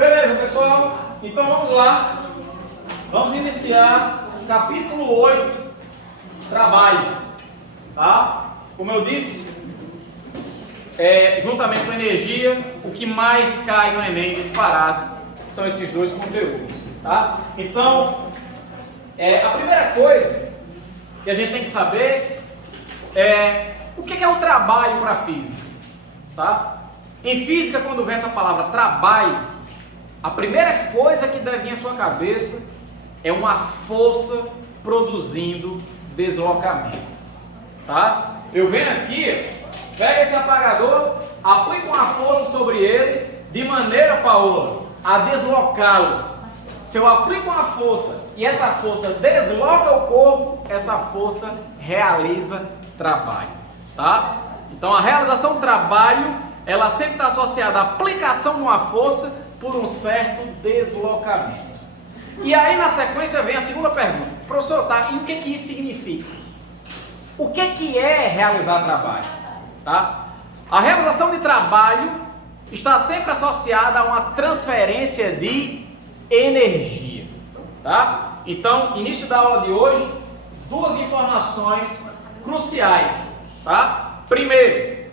Beleza, pessoal? Então vamos lá. Vamos iniciar capítulo 8, trabalho. Tá? Como eu disse, juntamente com energia, o que mais cai no Enem disparado são esses dois conteúdos. Tá? Então, a primeira coisa que a gente tem que saber é o que é o trabalho para a física. Tá? Em física, quando vem essa palavra trabalho, a primeira coisa que deve vir à sua cabeça é uma força produzindo deslocamento. Tá? Eu venho aqui, pego esse apagador, aplico uma força sobre ele, de maneira, Paola, a deslocá-lo. Se eu aplico uma força e essa força desloca o corpo, essa força realiza trabalho. Tá? Então a realização do trabalho, ela sempre está associada à aplicação de uma força por um certo deslocamento. E aí na sequência vem a segunda pergunta. Professor, tá, e o que isso significa? O que é realizar trabalho? Tá? A realização de trabalho está sempre associada a uma transferência de energia. Tá? Então, início da aula de hoje, duas informações cruciais. Tá? Primeiro,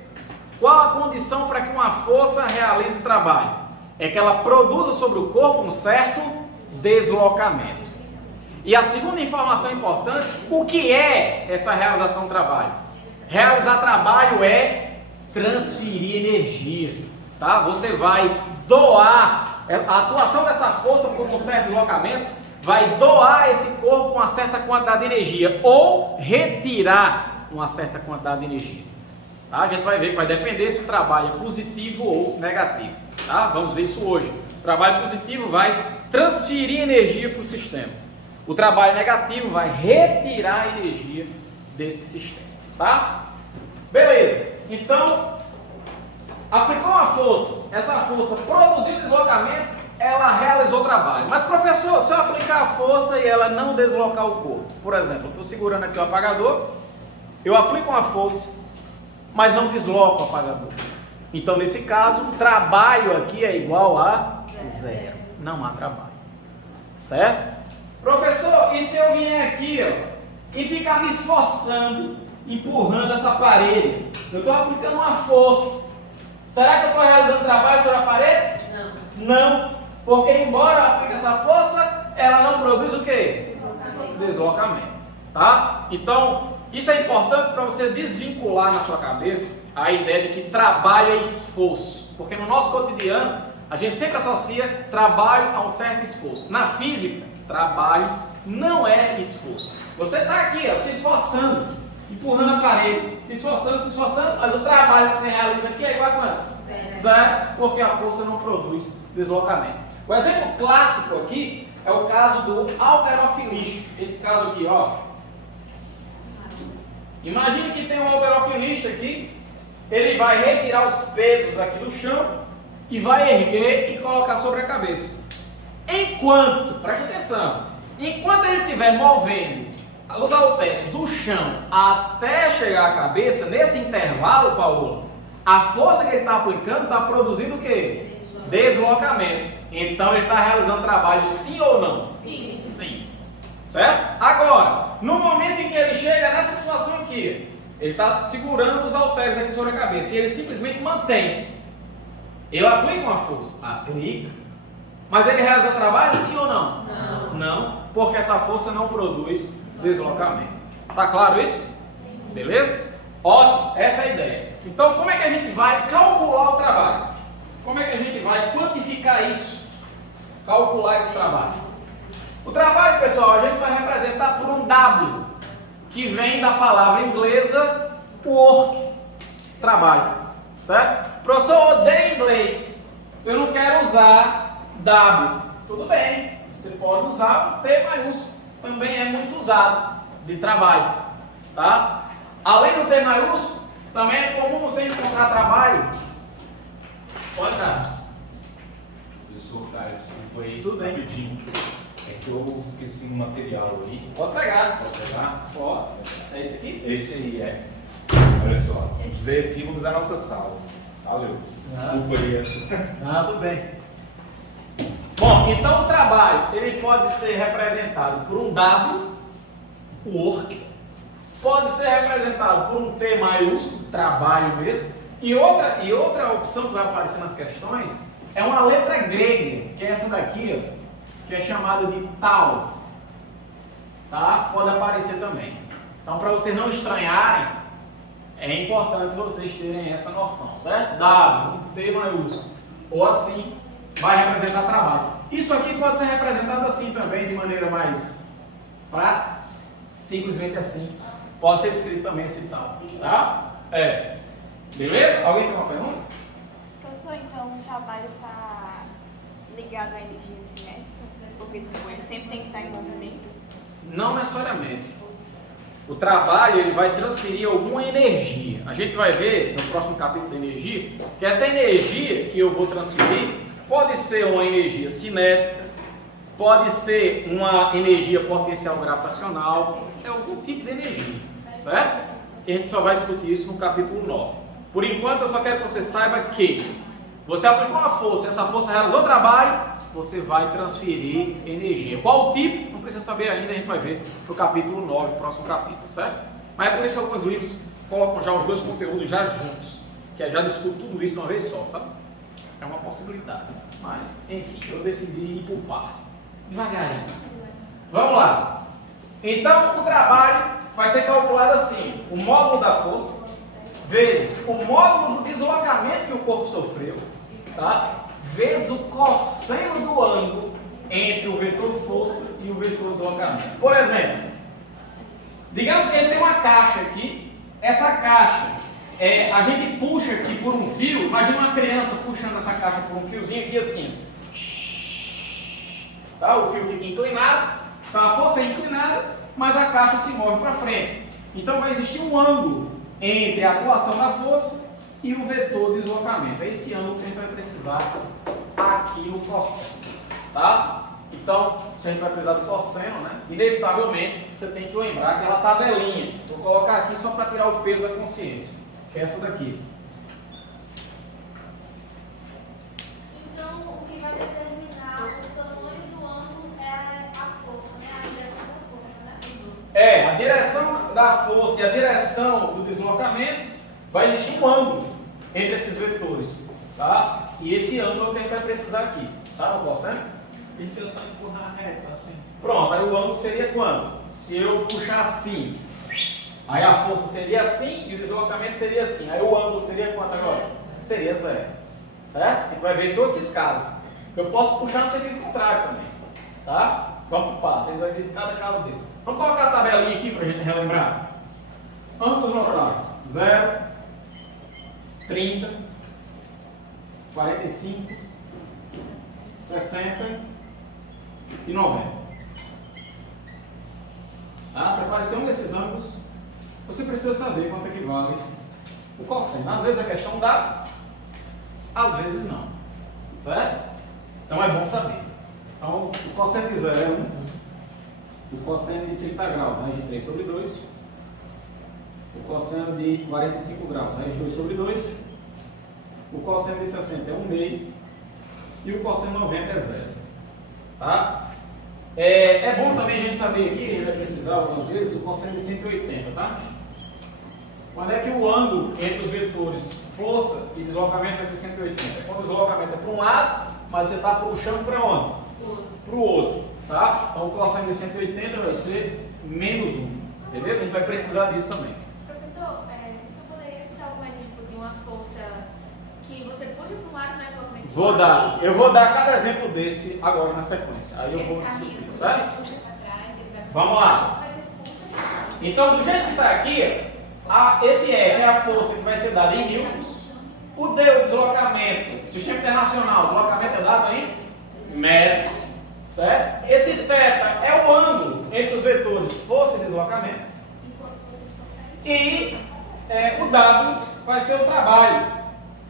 qual a condição para que uma força realize trabalho? É que ela produza sobre o corpo um certo deslocamento. E a segunda informação importante, o que é essa realização do trabalho? Realizar trabalho é transferir energia. Tá? Você vai doar, a atuação dessa força por um certo deslocamento vai doar a esse corpo uma certa quantidade de energia ou retirar uma certa quantidade de energia. Tá? A gente vai ver que vai depender se o trabalho é positivo ou negativo. Tá? Vamos ver isso hoje. O trabalho positivo vai transferir energia para o sistema. O trabalho negativo vai retirar energia desse sistema. Tá? Beleza. Então, aplicou uma força. Essa força produziu deslocamento, ela realizou trabalho. Mas, professor, se eu aplicar a força e ela não deslocar o corpo, por exemplo, eu estou segurando aqui o apagador, eu aplico uma força, mas não desloco o apagador. Então, nesse caso, o trabalho aqui é igual a zero. Não há trabalho. Certo? Professor, e se eu vier aqui e ficar me esforçando, empurrando essa parede? Eu estou aplicando uma força. Será que eu estou realizando trabalho sobre a parede? Não. Não. Porque embora eu aplique essa força, ela não produz o quê? Deslocamento. Tá? Então, isso é importante para você desvincular na sua cabeça a ideia de que trabalho é esforço. Porque no nosso cotidiano, a gente sempre associa trabalho a um certo esforço. Na física, trabalho não é esforço. Você está aqui, se esforçando, empurrando a parede, se esforçando, mas o trabalho que você realiza aqui é igual a quanto? Zero, porque a força não produz deslocamento. O exemplo clássico aqui é o caso do halterofilista. Esse caso aqui, ó. Imagine que tem um halterofilista aqui, ele vai retirar os pesos aqui do chão e vai erguer e colocar sobre a cabeça. Enquanto, preste atenção, enquanto ele estiver movendo os halteres do chão até chegar à cabeça, nesse intervalo, Paulo, a força que ele está aplicando está produzindo o quê? Deslocamento. Então ele está realizando trabalho, sim ou não? Sim. Sim. Certo? Agora, no momento em que ele chega nessa situação aqui, ele está segurando os halteres aqui sobre a cabeça e ele simplesmente mantém. Ele aplica uma força? Aplica. Mas ele realiza trabalho, sim ou não? Não. Não, porque essa força não produz deslocamento. Tá claro isso? Beleza? Ótimo, essa é a ideia. Então, como é que a gente vai calcular o trabalho? Como é que a gente vai quantificar isso? Calcular esse trabalho. O trabalho, pessoal, a gente vai representar por um W, que vem da palavra inglesa work, trabalho, certo? Professor, odeio inglês, eu não quero usar W. Tudo bem, você pode usar o T maiúsculo, também é muito usado, de trabalho, tá? Além do T maiúsculo, também é comum você encontrar trabalho. Pode dar. Professor, cara, desculpa aí, tudo bem, rapidinho. É que eu esqueci um material aí. Pode pegar. Posso pegar? Pode. É esse aqui? Esse aí é. Olha só, dizer aqui, vamos usar na outra sala. Valeu. Desculpa aí. Tudo bem. Bom, então o trabalho ele pode ser representado por um W, work, pode ser representado por um T maiúsculo, trabalho mesmo, e outra opção que vai aparecer nas questões é uma letra grega, que é essa daqui, ó, que é chamada de tal, tá? Pode aparecer também. Então, para vocês não estranharem, é importante vocês terem essa noção, certo? W, T maiúsculo, ou assim, vai representar trabalho. Isso aqui pode ser representado assim também, de maneira mais prática, simplesmente assim. Pode ser escrito também esse tal, tá? Beleza? Alguém tem uma pergunta? Professor, então o trabalho está ligado à energia cinética? Porque tipo, ele sempre tem que estar em movimento? Não necessariamente. O trabalho ele vai transferir alguma energia. A gente vai ver no próximo capítulo de energia que essa energia que eu vou transferir pode ser uma energia cinética, pode ser uma energia potencial gravitacional, é algum tipo de energia, certo? E a gente só vai discutir isso no capítulo 9. Por enquanto eu só quero que você saiba que você aplicou uma força, essa força realizou o trabalho, você vai transferir energia. Qual o tipo? Não precisa saber ainda, a gente vai ver no capítulo 9, próximo capítulo, certo? Mas é por isso que alguns livros colocam já os dois conteúdos já juntos, que é já discute tudo isso de uma vez só, sabe? É uma possibilidade, mas enfim, eu decidi ir por partes, devagarinho. Vamos lá. Então o trabalho vai ser calculado assim: o módulo da força vezes o módulo do deslocamento que o corpo sofreu, tá? Vezes o cosseno do ângulo entre o vetor força e o vetor deslocamento. Por exemplo, digamos que a gente tem uma caixa aqui, essa caixa, a gente puxa aqui por um fio, imagina uma criança puxando essa caixa por um fiozinho aqui assim, tá? O fio fica inclinado, então a força é inclinada, mas a caixa se move para frente. Então vai existir um ângulo entre a atuação da força e o vetor de deslocamento. É esse ângulo que a gente vai precisar aqui no cosseno, tá? Então, se a gente vai precisar do cosseno, né? Inevitavelmente, você tem que lembrar aquela tabelinha. Vou colocar aqui só para tirar o peso da consciência, que é essa daqui. Então, o que vai determinar o tamanho do ângulo é a força, né? A direção da força, né? A direção da força e a direção do deslocamento, vai existir um ângulo entre esses vetores, tá? E esse ângulo é o que a gente vai precisar aqui, tá? No cosseno? E se eu só empurrar reto assim? Pronto, aí o ângulo seria quando? Se eu puxar assim, aí a força seria assim e o deslocamento seria assim. Aí o ângulo seria quanto agora? Seria zero, certo? A gente vai ver todos esses casos. Eu posso puxar no sentido contrário também, tá? Vamos para o passo, a gente vai ver cada caso desse. Vamos colocar a tabelinha aqui para a gente relembrar. Ângulos notáveis: 0, 30, 45, 60 e 90. Tá? Se aparecer um desses ângulos, você precisa saber quanto equivale o cosseno. Às vezes a questão dá, às vezes não. Certo? Então é bom saber. Então o cosseno de 0 é 1, o cosseno de 30 graus, raiz de 3 sobre 2, o cosseno de 45 graus, raiz de 2 sobre 2, o cosseno de 60 é 1 meio e o cosseno de 90 é 0. Tá? É bom também a gente saber aqui, a gente vai precisar algumas vezes, o cosseno de 180, tá? Quando é que o ângulo entre os vetores força e deslocamento vai ser 180? Quando o deslocamento é para um lado, mas você está puxando para onde? Para o outro, tá? Então o cosseno de 180 vai ser menos 1, beleza? A gente vai precisar disso também. Professor, você poderia citar algum exemplo de uma força que você puxa para um lado, mas movimento? Eu vou dar cada exemplo desse agora na sequência. Aí eu vou discutir isso, certo? Vamos lá. Então, do jeito que está aqui, esse F é a força que vai ser dada em newtons. O D é o deslocamento. Sistema internacional, o deslocamento é dado em metros, certo? Esse θ é o ângulo entre os vetores força e deslocamento. E o W vai ser o trabalho,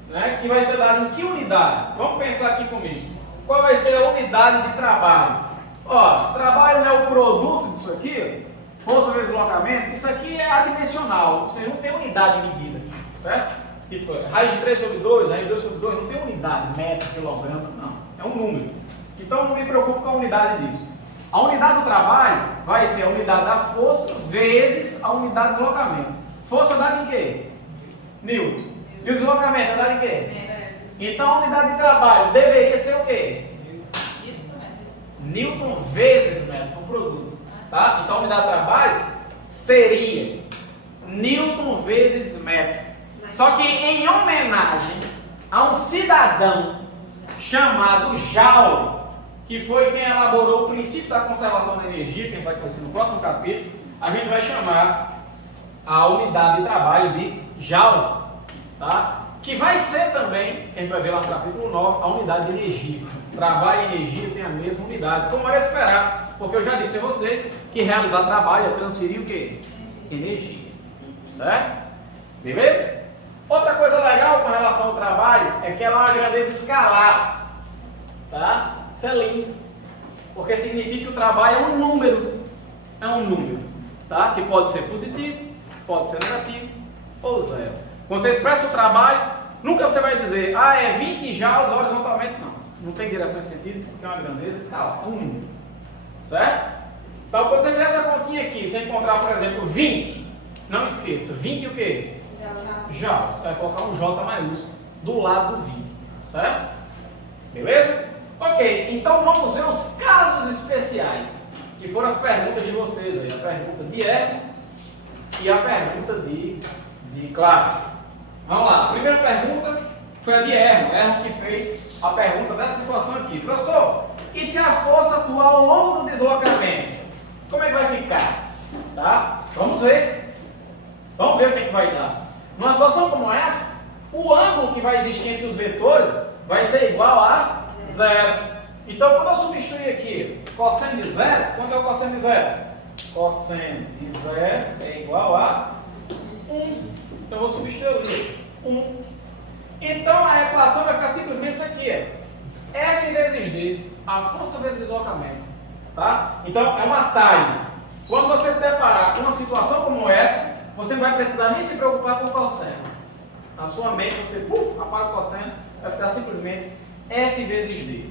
né, que vai ser dado em que unidade? Vamos pensar aqui comigo. Qual vai ser a unidade de trabalho? Ó, trabalho não é o produto disso aqui, força vezes deslocamento, isso aqui é adimensional, ou seja, não tem unidade medida aqui, certo? Tipo, raiz de 3 sobre 2, raiz de 2 sobre 2, não tem unidade, metro, quilograma, não. É um número que Então não me preocupo com a unidade disso. A unidade do trabalho vai ser a unidade da força vezes a unidade de deslocamento. Força dada em quê? Newton. E o deslocamento é dado em quê? Então a unidade de trabalho deveria ser o quê? Newton vezes metro por produto. Tá? Então a unidade de trabalho seria Newton vezes metro. Só que em homenagem a um cidadão chamado Joule, que foi quem elaborou o princípio da conservação da energia, que a gente vai conhecer no próximo capítulo, a gente vai chamar a unidade de trabalho de Joule, tá? Que vai ser também, que a gente vai ver lá no capítulo 9, a unidade de energia. Trabalho e energia têm a mesma unidade, como era de esperar, porque eu já disse a vocês que realizar trabalho é transferir o quê? Energia, certo? Beleza? Outra coisa legal com relação ao trabalho é que ela é uma grandeza escalar, tá? Isso é lindo, porque significa que o trabalho é um número, tá? Que pode ser positivo, pode ser negativo ou zero. Quando você expressa o trabalho, nunca você vai dizer, é 20 joules horizontalmente, não tem direção científica, porque é uma grandeza escalar, é um número, certo? Então quando você fizer essa continha aqui, você encontrar, por exemplo, 20, não esqueça, 20 o quê? Joules, você vai colocar um J maiúsculo do lado do 20, certo? Beleza? Ok, então vamos ver os casos especiais, que foram as perguntas de vocês aí, a pergunta de Erno e a pergunta de Clara. Vamos lá, a primeira pergunta foi a de Erno que fez a pergunta dessa situação aqui. Professor, e se a força atuar ao longo do deslocamento, como é que vai ficar? Tá? Vamos ver o que é que vai dar. Numa situação como essa, o ângulo que vai existir entre os vetores vai ser igual a zero. Então, quando eu substituir aqui cosseno de zero, quanto é o cosseno de zero? Cosseno de zero é igual a 1. Então, eu vou substituir ali 1. Então, a equação vai ficar simplesmente isso aqui. F vezes D, a força vezes deslocamento. Tá? Então, é um atalho. Quando você se deparar com uma situação como essa, você não vai precisar nem se preocupar com o cosseno. Na sua mente, você apaga o cosseno, vai ficar simplesmente F vezes D.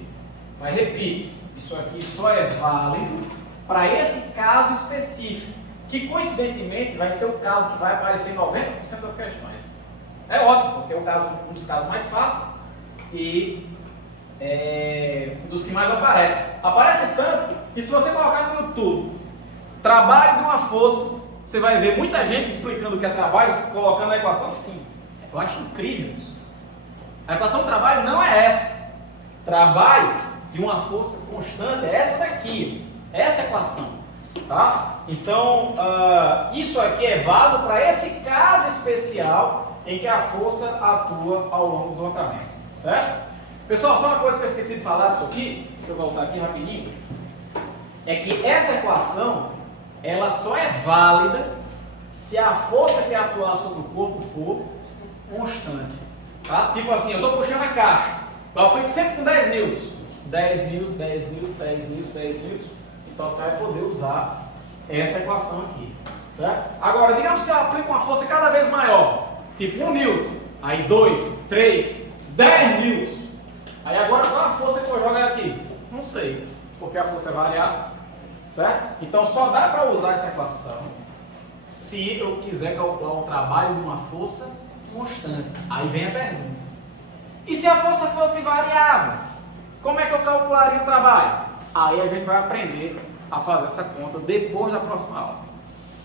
Mas repito, isso aqui só é válido para esse caso específico, que coincidentemente vai ser o caso que vai aparecer em 90% das questões. É óbvio, porque é um dos casos mais fáceis e um dos que mais aparece. Aparece tanto que se você colocar no YouTube trabalho de uma força, você vai ver muita gente explicando o que é trabalho, colocando a equação assim. Eu acho incrível isso. A equação do trabalho não é essa. Trabalho de uma força constante é essa daqui. Essa equação. Tá? Então, isso aqui é válido para esse caso especial em que a força atua ao longo do deslocamento. Certo? Pessoal, só uma coisa que eu esqueci de falar disso aqui, deixa eu voltar aqui rapidinho, é que essa equação, ela só é válida se a força que atuar sobre o corpo for constante. Tá? Tipo assim, eu estou puxando a caixa, eu aplico sempre com 10 newtons. 10 newtons, 10 newtons, 10 newtons, 10 newtons. Então você vai poder usar essa equação aqui. Certo? Agora, digamos que eu aplico uma força cada vez maior, tipo 1 newton, aí 2, 3, 10 newtons. Aí agora qual a força que eu jogo aqui? Não sei, porque a força é variável. Certo? Então só dá para usar essa equação se eu quiser calcular o trabalho de uma força constante. Aí vem a pergunta. E se a força fosse variável? Como é que eu calcularia o trabalho? Aí a gente vai aprender a fazer essa conta depois da próxima aula.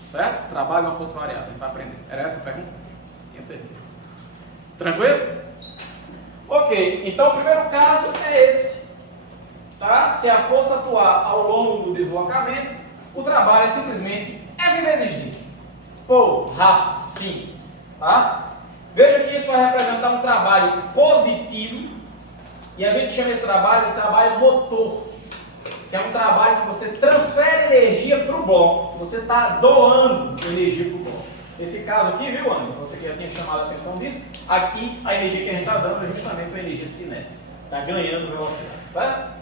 Certo? Trabalho de uma força variável. A gente vai aprender. Era essa a pergunta? Tinha certeza. Tranquilo? Ok. Então o primeiro caso é esse. Tá? Se a força atuar ao longo do deslocamento, o trabalho é simplesmente F vezes D. Rápido, simples. Tá? Veja que isso vai representar um trabalho positivo e a gente chama esse trabalho de trabalho motor, que é um trabalho que você transfere energia para o bloco, você está doando energia para o bloco. Esse caso aqui, viu, André? Você que já tinha chamado a atenção disso, aqui a energia que a gente está dando é justamente uma energia cinética, está ganhando velocidade, certo?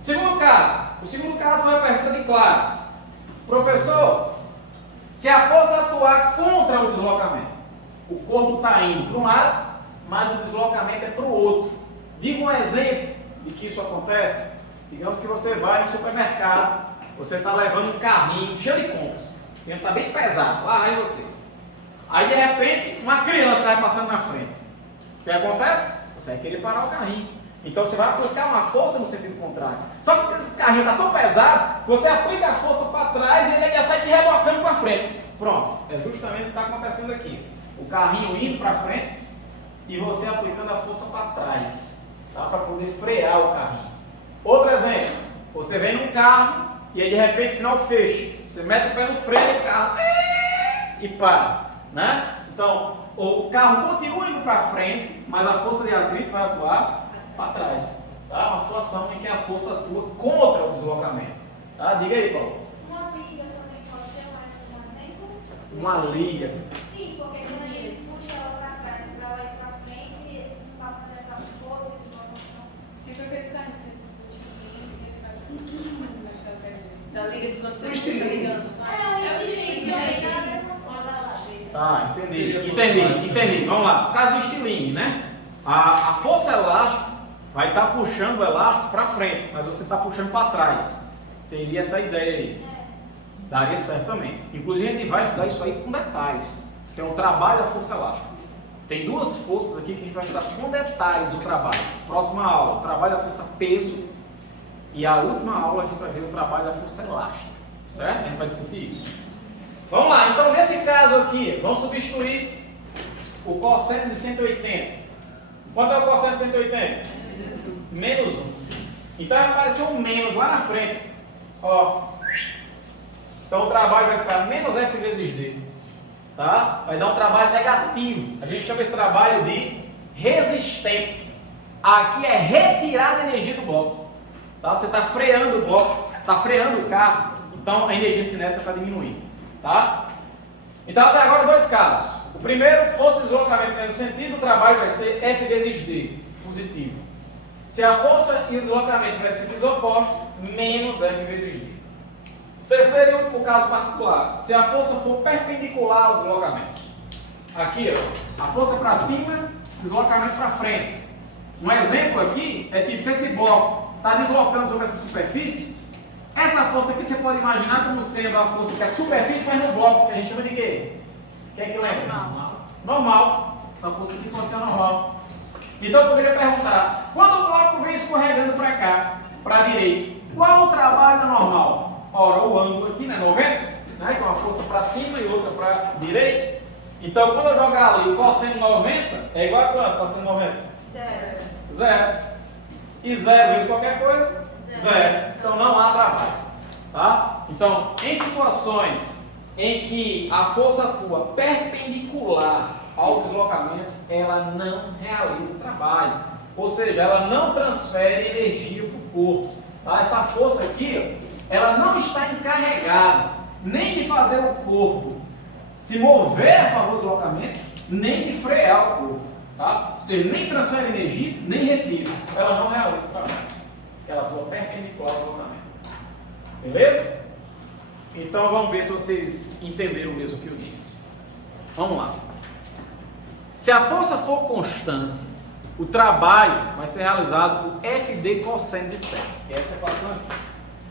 Segundo caso, o segundo caso foi a pergunta de Clara. Professor, se a força atuar contra o deslocamento, o corpo está indo para um lado, mas o deslocamento é para o outro. Diga um exemplo de que isso acontece. Digamos que você vai no supermercado, você está levando um carrinho cheio de compras, o está bem pesado, lá vai você. Aí de repente uma criança vai passando na frente. O que acontece? Você vai querer parar o carrinho. Então você vai aplicar uma força no sentido contrário. Só que esse carrinho está tão pesado, você aplica a força para trás e ele já sai te rebocando para frente. Pronto, é justamente o que está acontecendo aqui. O carrinho indo para frente e você aplicando a força para trás, tá? Para poder frear o carrinho. Outro exemplo, você vem num carro e aí de repente sinal fecha. Você mete o pé no freio do carro e para, né? Então, o carro continua indo para frente, mas a força de atrito vai atuar para trás. Tá? Uma situação em que a força atua contra o deslocamento. Tá? Diga aí, Paulo. Uma liga também pode ser um exemplo? Uma liga. Sim, porque quando ele puxa ela para trás, para ela ir para frente, ele não está fazendo essa força de deslocação. Tipo aquele site, da liga de quando você está ligando. Tá, entendi. Vamos lá. No caso do estilingue, né? A força elástica vai estar puxando o elástico para frente, mas você está puxando para trás. Seria essa ideia aí. Daria certo também. Inclusive a gente vai estudar isso aí com detalhes, que é o trabalho da força elástica. Tem duas forças aqui que a gente vai estudar com detalhes o trabalho. Próxima aula, o trabalho da força peso. E a última aula a gente vai ver o trabalho da força elástica. Certo? A gente vai discutir isso. Vamos lá, então nesse caso aqui, vamos substituir o cosseno de 180. Quanto é o cosseno de 180? Menos 1. Então vai aparecer um menos lá na frente. Ó. Então o trabalho vai ficar menos F vezes D. Tá? Vai dar um trabalho negativo. A gente chama esse trabalho de resistente. Aqui é retirar a energia do bloco. Tá? Você está freando o bloco, está freando o carro. Então a energia cinética está diminuindo. Tá? Então até agora dois casos. O primeiro, força de deslocamento no mesmo sentido, o trabalho vai ser F vezes D, positivo. Se a força e o deslocamento tiverem sentidos opostos, menos F vezes D. O terceiro e último caso particular, se a força for perpendicular ao deslocamento. Aqui, ó, a força para cima, deslocamento para frente. Um exemplo aqui é tipo, se esse bloco está deslocando sobre essa superfície, essa força aqui você pode imaginar como sendo a força que a superfície faz no bloco, que a gente chama de quê? Quem é que lembra? Normal. Essa força aqui pode ser normal. Então eu poderia perguntar, quando o bloco vem escorregando para cá, para a direita, qual o trabalho da normal? Ora, o ângulo aqui, né, 90, né, com uma força para cima e outra para a direita. Então quando eu jogar ali o cosseno 90, é igual a quanto cosseno 90? Zero. E zero vezes qualquer coisa? Zero. Então não há trabalho. Tá? Então, em situações em que a força atua perpendicular ao deslocamento, ela não realiza trabalho. Ou seja, ela não transfere energia para o corpo. Tá? Essa força aqui, ela não está encarregada nem de fazer o corpo se mover a favor do deslocamento, nem de frear o corpo. Tá? Ou seja, nem transfere energia, nem respira. Ela não realiza trabalho. Ela atua perpendicular ao deslocamento. Beleza? Então vamos ver se vocês entenderam mesmo o que eu disse. Vamos lá. Se a força for constante, o trabalho vai ser realizado por FD cosseno de θ, que é essa equação aqui.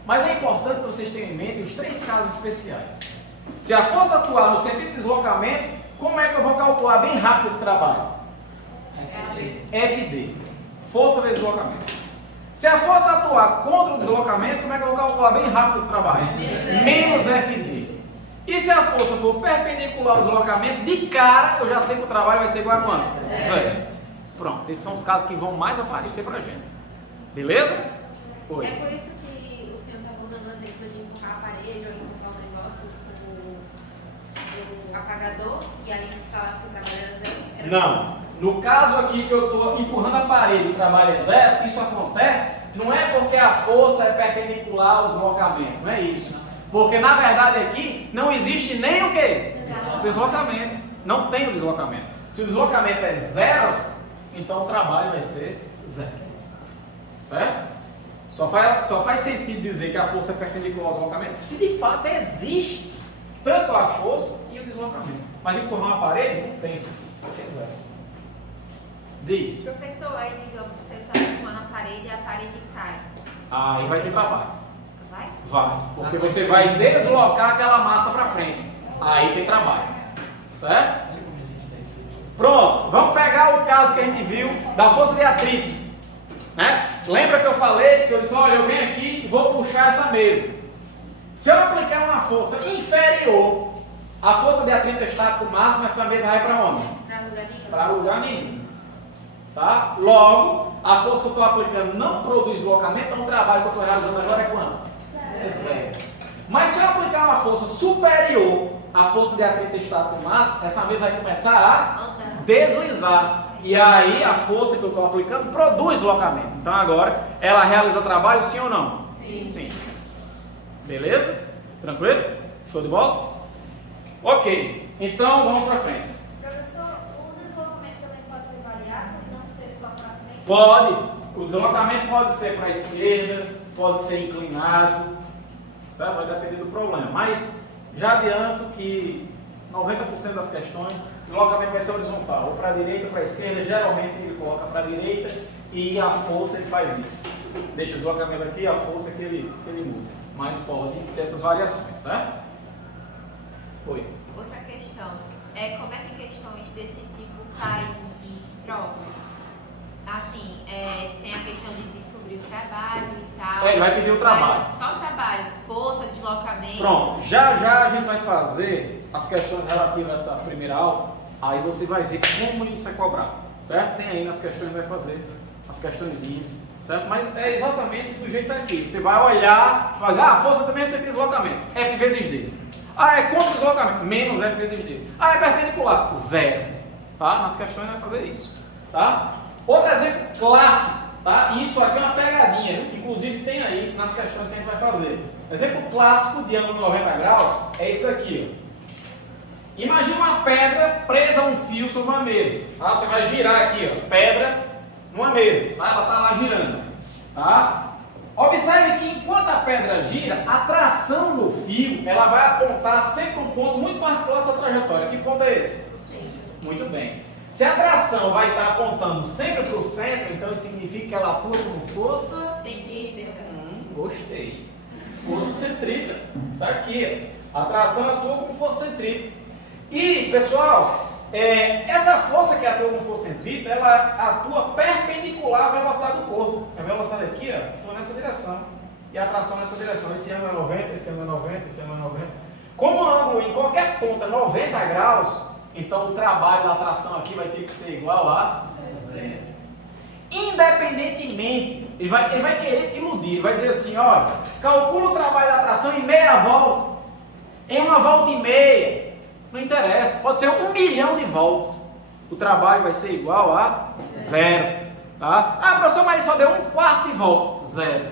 Mas é importante que vocês tenham em mente os três casos especiais. Se a força atuar no sentido de deslocamento, como é que eu vou calcular bem rápido esse trabalho? FD. Força vezes deslocamento. Se a força atuar contra o deslocamento, como é que eu vou calcular bem rápido esse trabalho? Menos FD. E se a força for perpendicular ao deslocamento, de cara eu já sei que o trabalho vai ser igual a quanto? Zero. Pronto, esses são os casos que vão mais aparecer pra gente. Beleza? Oi. É por isso que o senhor estava usando o exemplo de empurrar a parede ou empurrar o negócio com o apagador e aí falar que o trabalho era zero? Não. No caso aqui que eu estou empurrando a parede e o trabalho é zero, isso acontece não é porque a força é perpendicular ao deslocamento, não é isso. Porque na verdade aqui não existe nem o quê? Deslocamento. Não tem o deslocamento. Se o deslocamento é zero, então o trabalho vai ser zero. Certo? Só faz sentido dizer que a força é perpendicular ao deslocamento se de fato existe tanto a força e o deslocamento. Mas empurrar uma parede não tem isso. Porque é zero. Diz. Professor, aí digamos, você está empurrando a parede e a parede cai. Aí vai ter trabalho. Vai? Vai. Porque você vai deslocar aquela massa para frente. Aí tem trabalho. Certo? Pronto. Vamos pegar o caso que a gente viu da força de atrito. Né? Lembra que eu falei que eu disse, olha, eu venho aqui e vou puxar essa mesa. Se eu aplicar uma força inferior à força de atrito estático máximo, essa mesa vai para onde? Pra lugar nenhum. Para lugar nenhum. Tá? Logo, a força que eu estou aplicando não produz deslocamento, então o trabalho que eu estou realizando agora é quanto? É zero. Mas se eu aplicar uma força superior à força de atrito estático máximo, essa mesa vai começar a deslizar. E aí a força que eu estou aplicando produz deslocamento. Então agora ela realiza trabalho, sim ou não? Sim. Sim. Beleza? Tranquilo? Show de bola? Ok. Então vamos para frente. Professor, o deslocamento também pode ser variável e não ser só para frente? Pode. O deslocamento pode ser para a esquerda, pode ser inclinado. Certo? Vai depender do problema. Mas já adianto que 90% das questões, o deslocamento vai ser horizontal. Ou para a direita ou para a esquerda. Geralmente ele coloca para a direita e a força ele faz isso. Deixa o deslocamento aqui, a força que ele muda. Mas pode ter essas variações, certo? Oi. Outra questão. Como é que questões desse tipo caem em provas? Assim, tem a questão de descobrir o trabalho e tal. Ele vai pedir o trabalho. Mas só o trabalho, força, deslocamento. Pronto, já a gente vai fazer as questões relativas a essa primeira aula, aí você vai ver como isso é cobrado, certo? Tem aí nas questões, vai fazer as questõezinhas, certo? Mas é exatamente do jeito aqui, você vai olhar, fazer, a força também você tem deslocamento, F vezes D. É contra o deslocamento, menos F vezes D. É perpendicular, zero, tá? Nas questões vai fazer isso, tá? Outro exemplo clássico, tá? Isso aqui é uma pegadinha, viu? Inclusive tem aí nas questões que a gente vai fazer. Exemplo clássico de ângulo 90 graus é esse daqui, ó. Imagina uma pedra presa a um fio sobre uma mesa, tá? Você vai girar aqui, ó, pedra numa mesa, tá? Ela está lá girando, tá? Observe que enquanto a pedra gira, a tração no fio, ela vai apontar sempre um ponto muito particular dessa trajetória. Que ponto é esse? Muito bem. Se a tração vai estar apontando sempre para o centro, então isso significa que ela atua como força Centrípeta. Gostei. Força centrípeta. Tá aqui. A tração atua como força centrípeta. E, pessoal, essa força que atua como força centrípeta, ela atua perpendicular à velocidade do corpo. A velocidade aqui, ó, atua nessa direção. E a tração nessa direção. Esse ângulo é 90, esse ângulo é 90, esse ângulo é 90. Como o ângulo em qualquer ponta é 90 graus, então o trabalho da tração aqui vai ter que ser igual a zero. Independentemente, ele vai querer te iludir, ele vai dizer assim, ó, calcula o trabalho da tração em meia volta, em uma volta e meia, não interessa, pode ser 1 milhão de voltas, o trabalho vai ser igual a zero, tá? Professor, mas só deu 1/4 de volta, zero,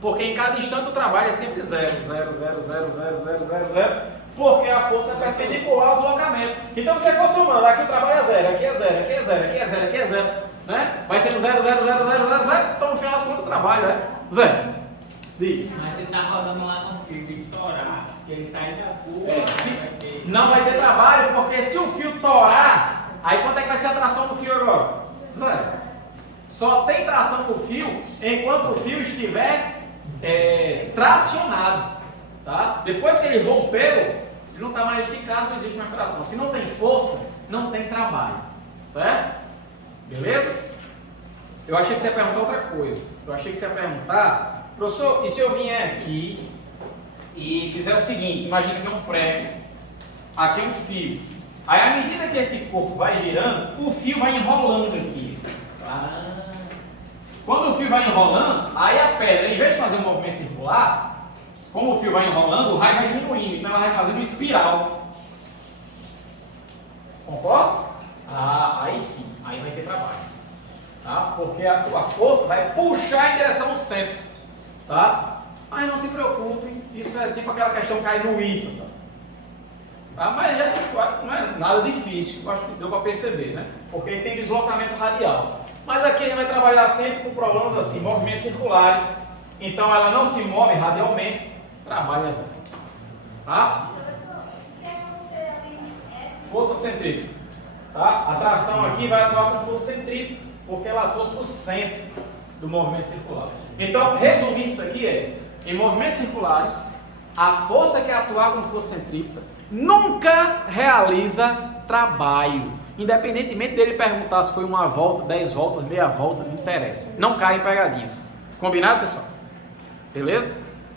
porque em cada instante o trabalho é sempre zero, zero, zero, zero, zero, zero, zero, zero, porque a força é perpendicular ao deslocamento. Então, se você for somando, aqui o trabalho é zero, aqui é zero, aqui é zero, aqui é zero, aqui é zero, né? Vai sendo 0, 0, 0, 0, 0, 0, então no final das contas o trabalho é zero. Diz. Mas você tá rodando lá no fio e torar, porque ele sai da curva. Não vai ter trabalho, porque se o fio torar, aí quanto é que vai ser a tração do fio agora? Zero. Só tem tração do fio enquanto o fio estiver tracionado. Tá? Depois que ele rompeu, ele não está mais esticado, não existe mais tração. Se não tem força, não tem trabalho. Certo? Beleza? Eu achei que você ia perguntar outra coisa. Eu achei que você ia perguntar, professor, e se eu vier aqui e fizer o seguinte, imagina que é um prego, aqui é um fio. Aí à medida que esse corpo vai girando, o fio vai enrolando aqui. Quando o fio vai enrolando, aí a pedra, em vez de fazer um movimento circular, como o fio vai enrolando, o raio vai diminuindo, então ela vai fazendo uma espiral. Concorda? Aí sim, aí vai ter trabalho. Tá? Porque a força vai puxar em direção ao centro. Tá? Mas não se preocupem, isso é tipo aquela questão que cai no ITA, sabe? Tá? Mas já não é nada difícil, eu acho que deu para perceber, né? Porque tem deslocamento radial. Mas aqui a gente vai trabalhar sempre com problemas assim, movimentos circulares. Então ela não se move radialmente. Trabalha zero. Tá? Professor, o que é você ali? Força centrípeta. Tá? A tração aqui vai atuar com força centrípeta, porque ela atua para o centro do movimento circular. Então, resumindo isso aqui em movimentos circulares, a força que atuar como força centrípeta nunca realiza trabalho. Independentemente dele perguntar se foi uma volta, 10 voltas, meia volta, não interessa. Não cai em pegadinhas. Combinado, pessoal? Beleza?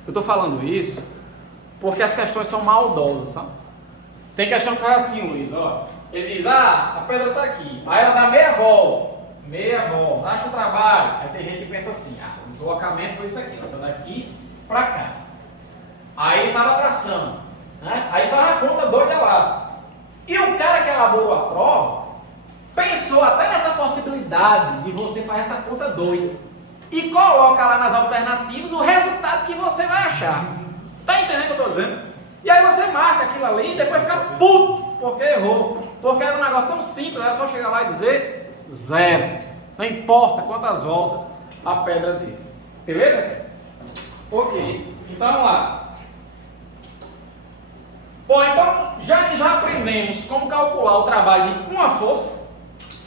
Eu estou falando isso porque as questões são maldosas, sabe? Tem questão que faz assim, Luiz, ó. Ele diz, a pedra está aqui. Aí ela dá meia volta, acha o trabalho. Aí tem gente que pensa assim, o deslocamento foi isso aqui, essa daqui para cá. Aí sabe a tração, né? Aí faz a conta doida lá. E o cara que elaborou a prova pensou até nessa possibilidade de você fazer essa conta doida e coloca lá nas alternativas o resultado que você vai achar. Tá entendendo o que eu estou dizendo? E aí você marca aquilo ali e depois fica puto porque errou. Porque era um negócio tão simples, era só chegar lá e dizer 0. Não importa quantas voltas a pedra dele. Beleza? Ok. Então vamos lá. Bom, então, já que já aprendemos como calcular o trabalho de uma força,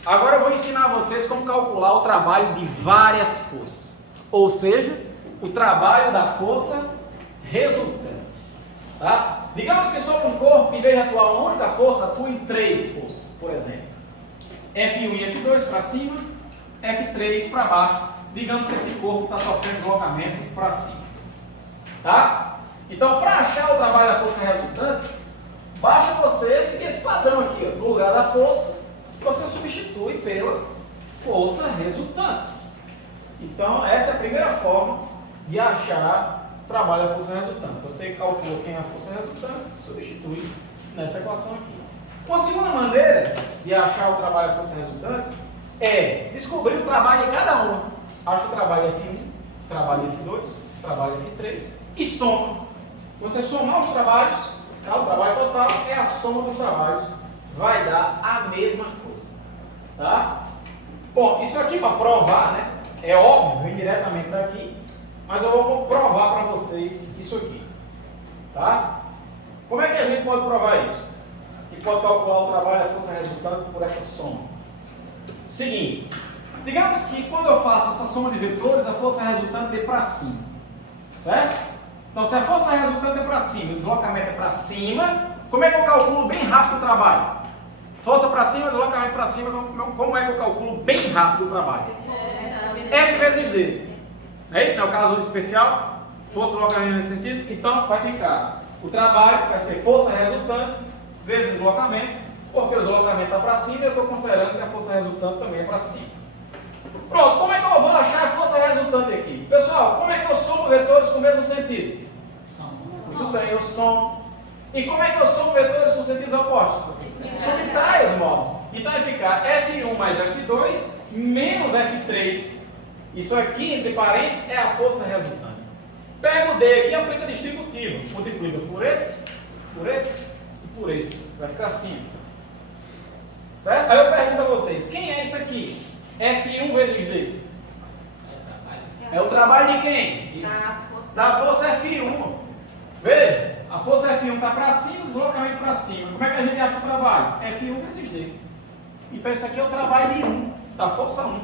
agora eu vou ensinar a vocês como calcular o trabalho de várias forças. Ou seja, o trabalho da força resultante. Tá? Digamos que sobre um corpo, em vez de atuar uma única força, atua em 3 forças, por exemplo. F1 e F2 para cima, F3 para baixo. Digamos que esse corpo está sofrendo deslocamento para cima. Tá? Então, para achar o trabalho da força resultante, basta você seguir esse padrão aqui. Ó. No lugar da força, você substitui pela força resultante. Então, essa é a primeira forma de achar o trabalho da força resultante. Você calcula quem é a força resultante, substitui nessa equação aqui. Uma segunda maneira de achar o trabalho da força resultante é descobrir o trabalho de cada uma. Acha o trabalho F1, trabalho F2, trabalho F3 e soma. Você somar os trabalhos, tá? O trabalho total é a soma dos trabalhos, vai dar a mesma coisa, tá? Bom, isso aqui para provar, né? É óbvio, vem diretamente daqui, mas eu vou provar para vocês isso aqui, tá? Como é que a gente pode provar isso? A gente pode calcular o trabalho da força resultante por essa soma. Seguinte, digamos que quando eu faço essa soma de vetores, a força resultante é para cima, certo? Então, se a força resultante é para cima, o deslocamento é para cima, como é que eu calculo bem rápido o trabalho? Força para cima, deslocamento para cima, como é que eu calculo bem rápido o trabalho? F vezes D. É isso? Não é o caso especial? Força, deslocamento nesse sentido? Então, vai ficar. O trabalho vai ser força resultante vezes deslocamento, porque o deslocamento está para cima e eu estou considerando que a força resultante também é para cima. Pronto, como é que eu vou achar a força resultante aqui? Pessoal, como é que eu somo vetores com o mesmo sentido? Muito bem, eu somo. E como é que eu somo vetores com sentidos opostos? Subtrai os modos. Então vai ficar F1 mais F2 menos F3. Isso aqui, entre parênteses, é a força resultante. Pega o D aqui e aplica distributivo. Multiplica por esse e por esse. Vai ficar assim. Certo? Aí eu pergunto a vocês, quem é isso aqui? F1 vezes D. É o trabalho de quem? Da força F1. Veja, a força F1 está para cima, o deslocamento para cima. Como é que a gente acha o trabalho? F1 vezes D. Então isso aqui é o trabalho de 1, da força 1.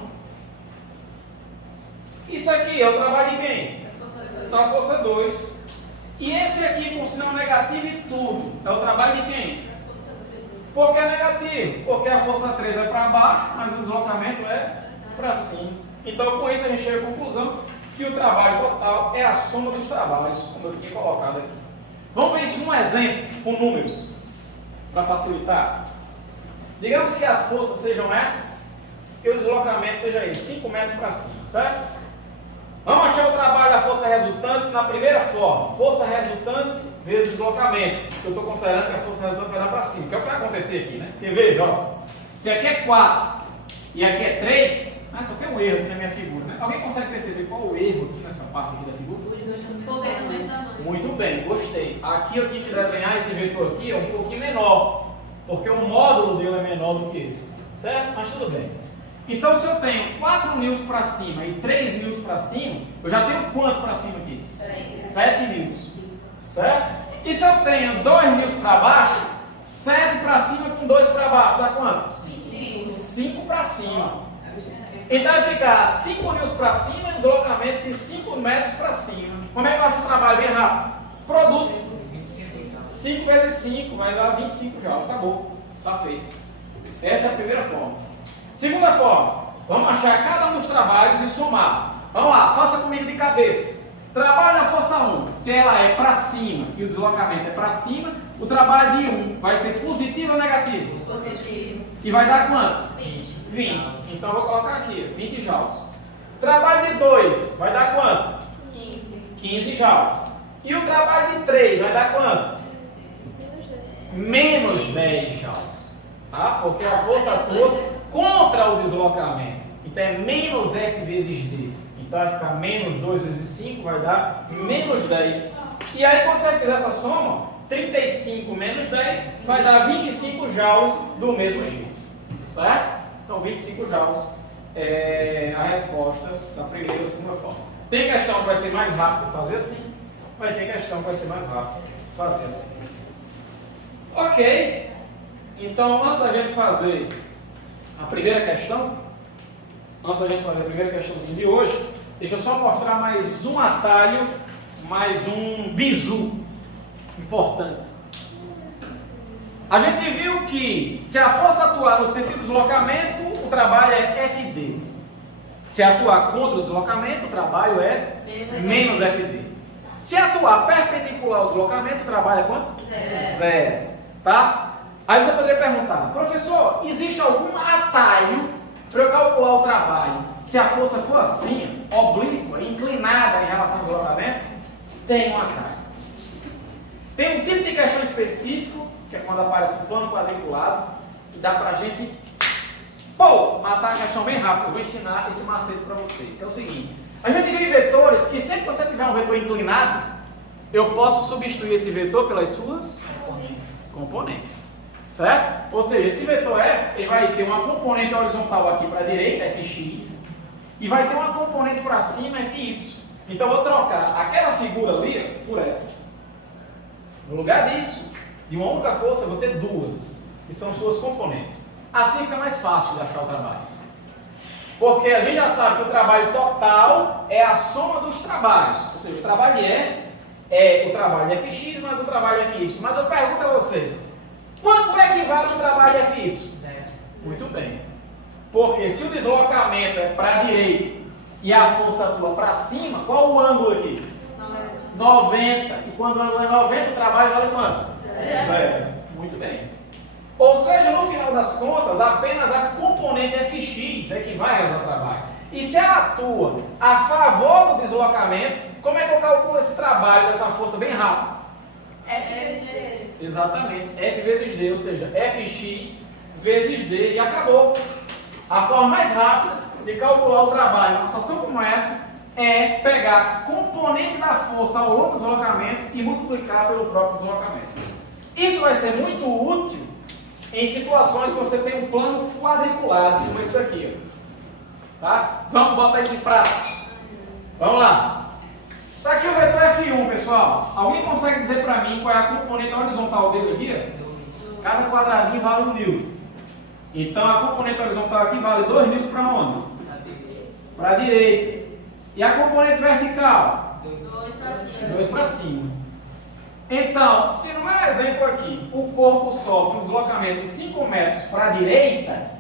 Isso aqui é o trabalho de quem? Da força 2. E esse aqui com sinal negativo e tudo, é o trabalho de quem? Por que é negativo? Porque a força 3 é para baixo, mas o deslocamento é para cima. Então com isso a gente chega à conclusão que o trabalho total é a soma dos trabalhos, como eu tinha colocado aqui. Vamos ver isso num exemplo, com números, para facilitar. Digamos que as forças sejam essas, e o deslocamento seja aí, 5 metros para cima, certo? Vamos achar o trabalho da força resultante na primeira forma, força resultante vezes deslocamento, que eu estou considerando que a força resultante vai dar para cima, que é o que vai acontecer aqui, né? Porque veja, ó, se aqui é 4 e aqui é 3, só tem um erro aqui na minha figura, né? Alguém consegue perceber qual o erro aqui nessa parte aqui da figura? Muito bem, gostei. Aqui eu quis desenhar esse vetor aqui, é um pouquinho menor, porque o módulo dele é menor do que esse, certo? Mas tudo bem. Então, se eu tenho 4 newtons para cima e 3 newtons para cima, eu já tenho quanto para cima aqui? 7 newtons, certo? E se eu tenho 2 newtons para baixo, 7 para cima com 2 para baixo, dá quanto? 5 para cima. Então vai ficar 5 newtons para cima e um deslocamento de 5 metros para cima. Como é que eu acho o trabalho bem rápido? Produto. 5 vezes 5 vai dar 25 joules. Acabou. Está feito. Essa é a primeira forma. Segunda forma. Vamos achar cada um dos trabalhos e somar. Vamos lá, faça comigo de cabeça. Trabalho na força 1, se ela é para cima e o deslocamento é para cima, o trabalho de 1 vai ser positivo ou negativo? Positivo. E vai dar quanto? 20. 20. Então eu vou colocar aqui, 20 joules. Trabalho de 2 vai dar quanto? 15. 15 joules. E o trabalho de 3 vai dar quanto? Menos 10 joules. Tá? Porque a força atua contra o deslocamento. Então é menos F vezes D. Então vai ficar menos 2 vezes 5, vai dar menos 10. E aí quando você fizer essa soma, 35 menos 10 vai dar 25 joules do mesmo jeito. Certo? Então 25 joules é a resposta da primeira ou segunda forma. Tem questão que vai ser mais rápido fazer assim, vai ter questão que vai ser mais rápido fazer assim. Ok. Então antes da gente fazer a primeira questão, de hoje, deixa eu só mostrar mais um atalho, mais um bizu importante. A gente viu que se a força atuar no sentido do deslocamento, o trabalho é FD. Se atuar contra o deslocamento, o trabalho é menos FD. Se atuar perpendicular ao deslocamento, o trabalho é quanto? Zero. Tá? Aí você poderia perguntar, professor, existe algum atalho para eu calcular o trabalho? Se a força for assim, oblíqua, inclinada em relação ao deslocamento, tem um atalho. Tem um tipo de questão específico, que é quando aparece um plano quadriculado, que dá pra gente matar a questão bem rápido. Eu vou ensinar esse macete para vocês, que é o seguinte. A gente tem vetores que sempre que você tiver um vetor inclinado, eu posso substituir esse vetor pelas suas componentes. Certo? Ou seja, esse vetor F ele vai ter uma componente horizontal aqui para a direita, Fx, e vai ter uma componente para cima, Fy. Então eu vou trocar aquela figura ali por essa. No lugar disso, de uma única força, eu vou ter duas, que são suas componentes. Assim fica mais fácil de achar o trabalho. Porque a gente já sabe que o trabalho total é a soma dos trabalhos. Ou seja, o trabalho de F é o trabalho de Fx mais o trabalho de Fy. Mas eu pergunto a vocês, quanto equivale o trabalho de Fy? Muito bem. Porque se o deslocamento é para a direita e a força atua para cima, qual o ângulo aqui? 90. E quando o ângulo é 90, o trabalho vale quanto? Zero. Muito bem. Ou seja, no final das contas, apenas a componente Fx é que vai realizar o trabalho. E se ela atua a favor do deslocamento, como é que eu calculo esse trabalho dessa força bem rápido? F vezes D. Exatamente, F vezes D, ou seja, Fx vezes D e acabou. A forma mais rápida de calcular o trabalho numa situação como essa é pegar a componente da força ao longo do deslocamento e multiplicar pelo próprio deslocamento. Isso vai ser muito útil em situações que você tem um plano quadriculado, como esse daqui. Ó. Tá? Vamos botar isso em prática. Vamos lá. Está aqui o vetor F1, pessoal. Alguém consegue dizer para mim qual é a componente horizontal dele aqui? Ó? Cada quadradinho vale 1 newton. Então a componente horizontal aqui vale 2 newtons para onde? Para a direita. E a componente vertical? 2 para cima. Então, se no meu exemplo aqui o corpo sofre um deslocamento de 5 metros para a direita,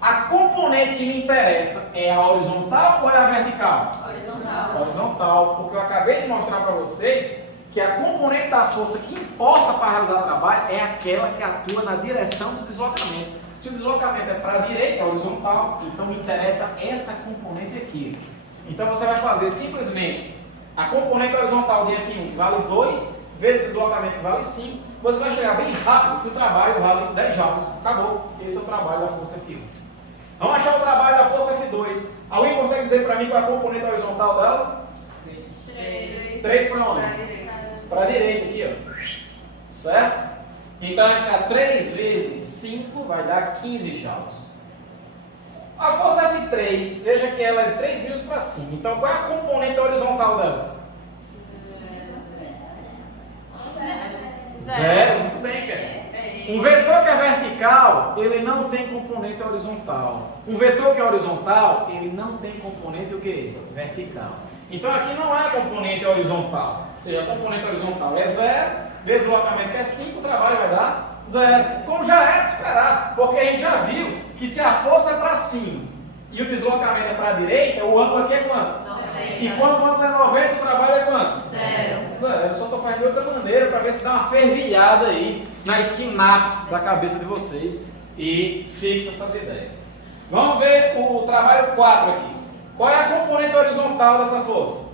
a componente que me interessa é a horizontal ou é a vertical? Horizontal. Horizontal, porque eu acabei de mostrar para vocês que a componente da força que importa para realizar o trabalho é aquela que atua na direção do deslocamento. Se o deslocamento é para a direita, é horizontal, então me interessa essa componente aqui. Então você vai fazer simplesmente a componente horizontal de F1 que vale 2, vezes o deslocamento que vale 5, você vai chegar bem rápido que o trabalho vale 10 joules. Acabou. Esse é o trabalho da força F1. Vamos achar o trabalho da força F2. Alguém consegue dizer para mim qual é a componente horizontal dela? 3 para onde? Para a direita aqui, ó. Certo? Então vai ficar 3 vezes 5, vai dar 15 joules. A força F3, veja que ela é 3 newtons para cima. Então qual é a componente horizontal dela? 0. Muito bem, cara. Um vetor que é vertical, ele não tem componente horizontal. Um vetor que é horizontal, ele não tem componente o quê? Vertical. Então aqui não é componente horizontal. Ou seja, a componente horizontal é 0, deslocamento que é 5, o trabalho vai dar 0. Como já é de esperar, porque a gente já viu que se a força é para cima e o deslocamento é para a direita, o ângulo aqui é quanto? 90. E quando o ângulo é 90, o trabalho é quanto? 0. Eu só estou fazendo de outra maneira para ver se dá uma fervilhada aí nas sinapses da cabeça de vocês e fixa essas ideias. Vamos ver o trabalho 4 aqui. Qual é a componente horizontal dessa força?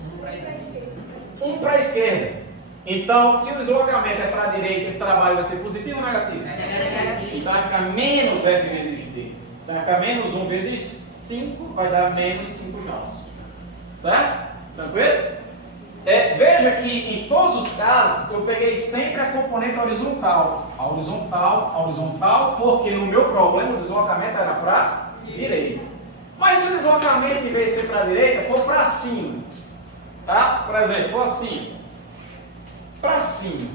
1 para a esquerda. Então, se o deslocamento é para a direita, esse trabalho vai ser positivo ou negativo? Negativo. Então vai ficar menos F vezes D. Então vai ficar menos 1 vezes 5, vai dar menos 5 joules. Certo? Tranquilo? Veja que em todos os casos eu peguei sempre a componente horizontal. A horizontal, porque no meu problema o deslocamento era para a direita. Mas se o deslocamento, em vez de ser para a direita, for para cima, tá? Por exemplo, for assim, para cima,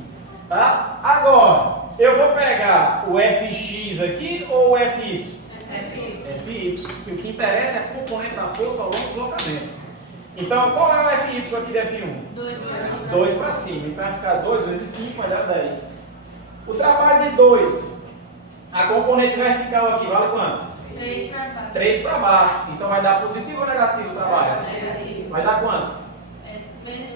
tá? Agora, eu vou pegar o Fx aqui ou o Fy? Fy. O que interessa é a componente da força ao longo do deslocamento. Então, qual é o Fy aqui de F1? 2 para cima. Então vai ficar 2 vezes 5, vai dar 10. O trabalho de 2, a componente vertical aqui, vale quanto? 3 para baixo. 3 para baixo. Então vai dar positivo ou negativo o trabalho? Negativo. Vai dar quanto? Menos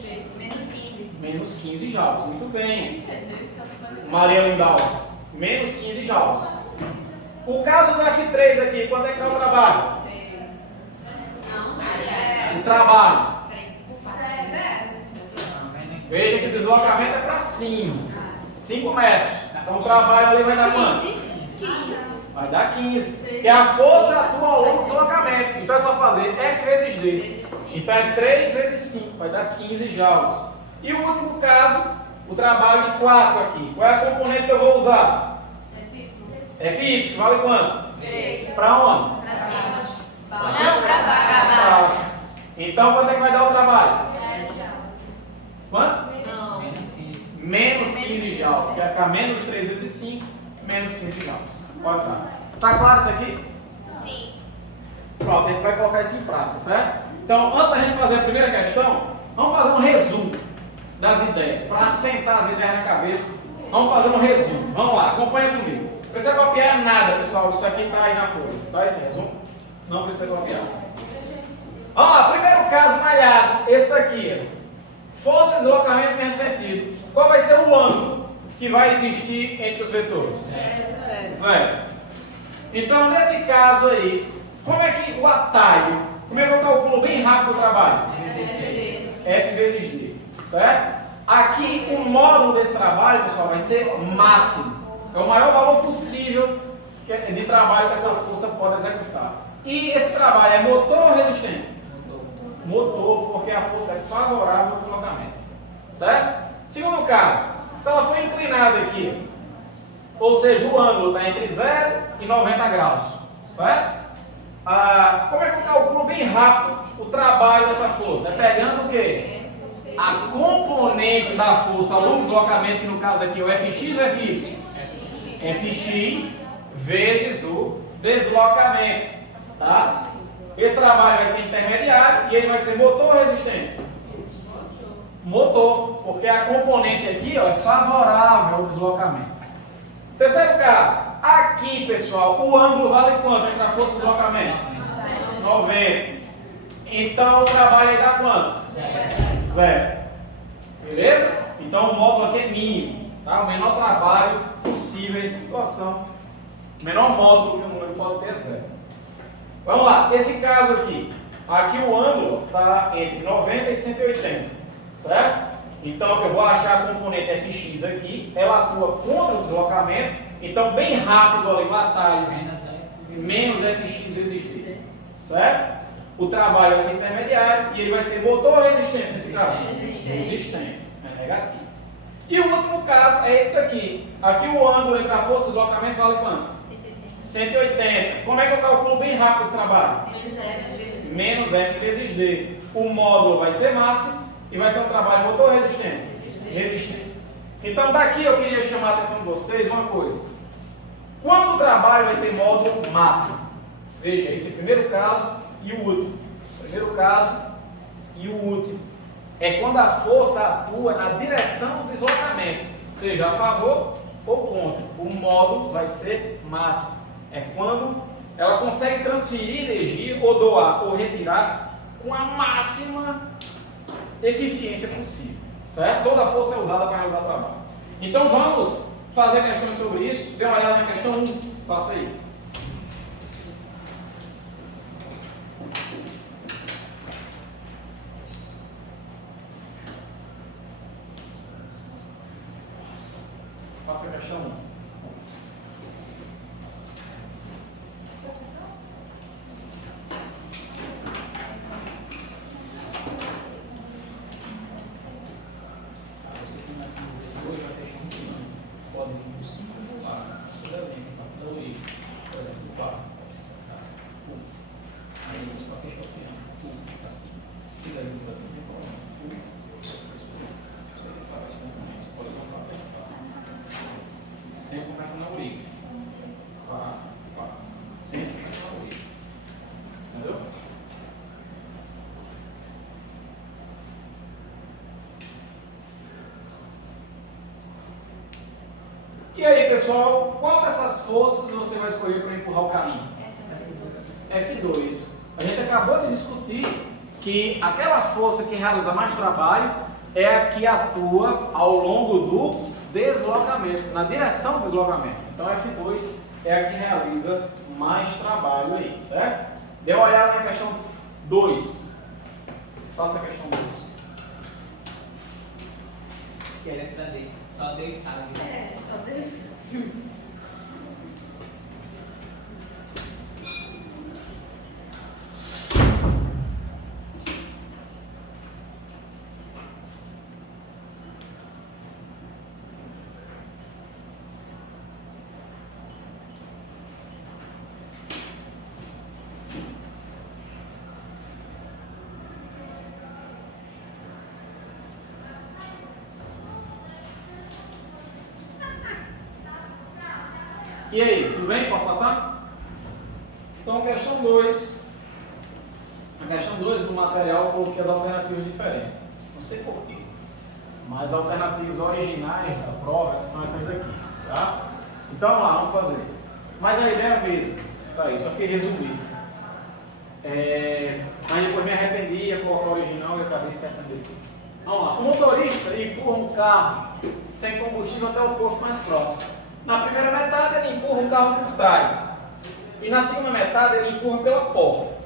3. Menos 15. Menos 15 joules. Muito bem. Maria Lindau. Menos 15 joules. O caso do F3 aqui, quanto é que é o trabalho? O trabalho. Veja que o deslocamento é para cima. 5 metros. Então o trabalho ali vai dar quanto? 15. Vai dar 15. Porque a força atua ao longo do deslocamento. Então é só fazer F vezes D. Então é 3 vezes 5. Vai dar 15 joules. E o último caso, o trabalho de 4 aqui. Qual é a componente que eu vou usar? Fy. Que vale quanto? 3. Para onde? Para cima. Não, para baixo. Então quanto é que vai dar o trabalho? Quanto? Não. Menos 15 joules. Vai ficar menos 3 vezes 5, menos 15 joules. Pode estar. Tá claro isso aqui? Sim. Pronto, a gente vai colocar isso em prática, certo? Então, antes da gente fazer a primeira questão, vamos fazer um resumo das ideias, para assentar as ideias na cabeça. Vamos fazer um resumo. Vamos lá, acompanha comigo. Não precisa copiar nada, pessoal. Isso aqui está aí na folha. Tá esse resumo? Não precisa copiar. Vamos lá, primeiro caso malhado, esse daqui. Força e deslocamento no mesmo sentido. Qual vai ser o ângulo que vai existir entre os vetores? 0. Então, nesse caso aí, como é que o atalho, como é que eu calculo bem rápido o trabalho? F vezes D, certo? Aqui, o módulo desse trabalho, pessoal, vai ser máximo. É o maior valor possível de trabalho que essa força pode executar. E esse trabalho é motor ou resistente? Motor, porque a força é favorável ao deslocamento. Certo? Segundo caso, se ela for inclinada aqui, ou seja, o ângulo está entre 0 e 90 graus. Certo? Como é que eu calculo bem rápido o trabalho dessa força? É pegando o quê? A componente da força ao longo do deslocamento, que no caso aqui é o Fx ou Fy? Fx vezes o deslocamento. Tá? Esse trabalho vai ser intermediário e ele vai ser motor ou resistente? Motor, porque a componente aqui ó, é favorável ao deslocamento. Terceiro caso, aqui pessoal, o ângulo vale quanto entre a força e o deslocamento? 90. Então o trabalho aí dá quanto? 0. Beleza? Então o módulo aqui é mínimo, tá? O menor trabalho possível nessa situação. O menor módulo que o número pode ter é 0. Vamos lá, esse caso aqui o ângulo está entre 90 e 180, certo? Então eu vou achar a componente Fx aqui, ela atua contra o deslocamento, então bem rápido ali o atalho, menos Fx vezes D, certo? O trabalho vai ser intermediário e ele vai ser motor ou resistente nesse caso? Resistente, é negativo. E o último caso é esse daqui, aqui o ângulo entre a força e o deslocamento vale quanto? 180. Como é que eu calculo bem rápido esse trabalho? Menos F vezes D. O módulo vai ser máximo e vai ser um trabalho motor ou resistente? Resistente. Então daqui eu queria chamar a atenção de vocês uma coisa. Quando o trabalho vai ter módulo máximo? Veja, esse primeiro caso e o último. Primeiro caso e o último. É quando a força atua na direção do deslocamento, seja a favor ou contra. O módulo vai ser máximo. É quando ela consegue transferir energia ou doar ou retirar com a máxima eficiência possível. Certo? Toda a força é usada para realizar o trabalho. Então vamos fazer questões sobre isso. Dê uma olhada na questão 1. Faça aí. Faça a questão 1. Sempre começa na origem. Pá, pá. Sempre começa na origem. Entendeu? E aí, pessoal, qual dessas forças você vai escolher para empurrar o carrinho? F2. A gente acabou de discutir que aquela força que realiza mais trabalho é a que atua ao longo do deslocamento, na direção do deslocamento. Então F2 é a que realiza mais trabalho aí, certo? Dê uma olhada na questão 2. Faça a questão 2. Que é letra D. Só Deus sabe. É, só Deus. E aí, tudo bem? Posso passar? Então, questão 2. Na questão 2 do material eu coloquei as alternativas diferentes. Não sei porquê. Mas as alternativas originais da prova são essas daqui. Tá? Então, vamos lá, vamos fazer. Mas a ideia é a mesma. Tá aí, só fiz resumir. Mas depois me arrependi, ia colocar o original e acabei esquecendo dele. Vamos lá. O motorista empurra um carro sem combustível até o posto mais próximo. Na primeira metade ele empurra o carro por trás e na segunda metade ele empurra pela porta.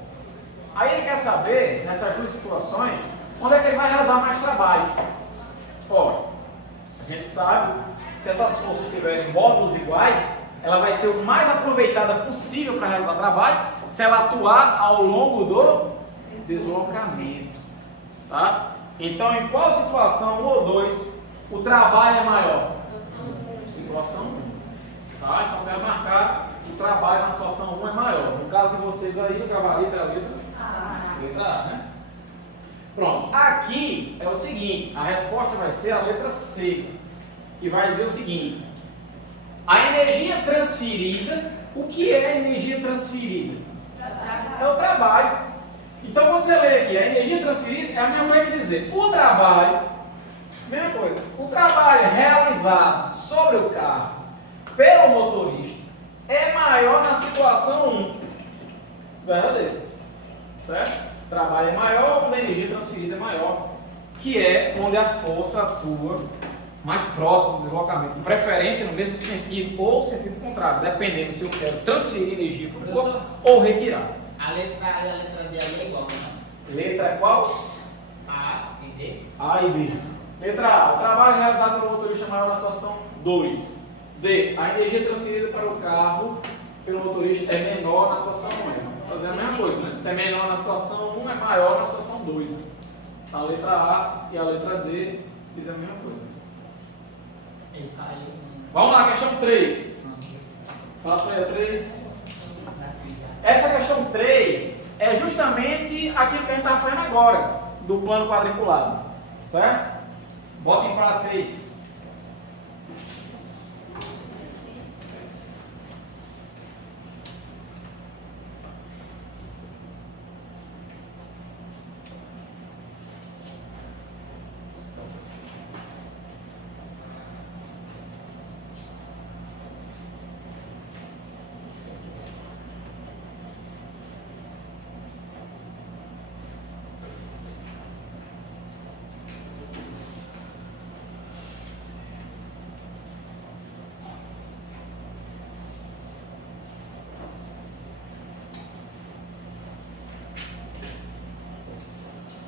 Aí ele quer saber, nessas duas situações, onde é que ele vai realizar mais trabalho. Ora, a gente sabe, se essas forças tiverem módulos iguais, ela vai ser o mais aproveitada possível para realizar trabalho se ela atuar ao longo do deslocamento. Tá? Então, em qual situação, 1 ou 2, o trabalho é maior? Situação 1. Tá? Então você vai marcar o trabalho na situação 1 é maior. No caso de vocês aí, eu gravaria a letra A, né? Pronto. Aqui é o seguinte, a resposta vai ser a letra C, que vai dizer o seguinte: a energia transferida, o que é a energia transferida? É o trabalho. Então você lê aqui, a energia transferida é a mesma coisa que dizer o trabalho. Mesma coisa. O trabalho realizado sobre o carro pelo motorista é maior na situação 1. Verdadeiro. Certo? O trabalho é maior onde a energia transferida é maior, que é onde a força atua mais próximo do deslocamento, de preferência no mesmo sentido ou sentido contrário, dependendo se eu quero transferir energia para o corpo ou retirar. A letra A e a letra D ali é igual, né? Letra é qual? A e D. A e B. Letra A, o trabalho realizado pelo motorista é maior na situação 2. D, a energia transferida para o carro pelo motorista é menor na situação 1. Fazer a mesma coisa, né? Se é menor na situação 1, é maior na situação 2. Né? A letra A e a letra D dizem a mesma coisa. Ele caiu. Vamos lá, questão 3. Faça aí a 3. Essa questão 3 é justamente aquilo que a gente estava fazendo agora, do plano quadriculado. Certo? Bota em prata aí.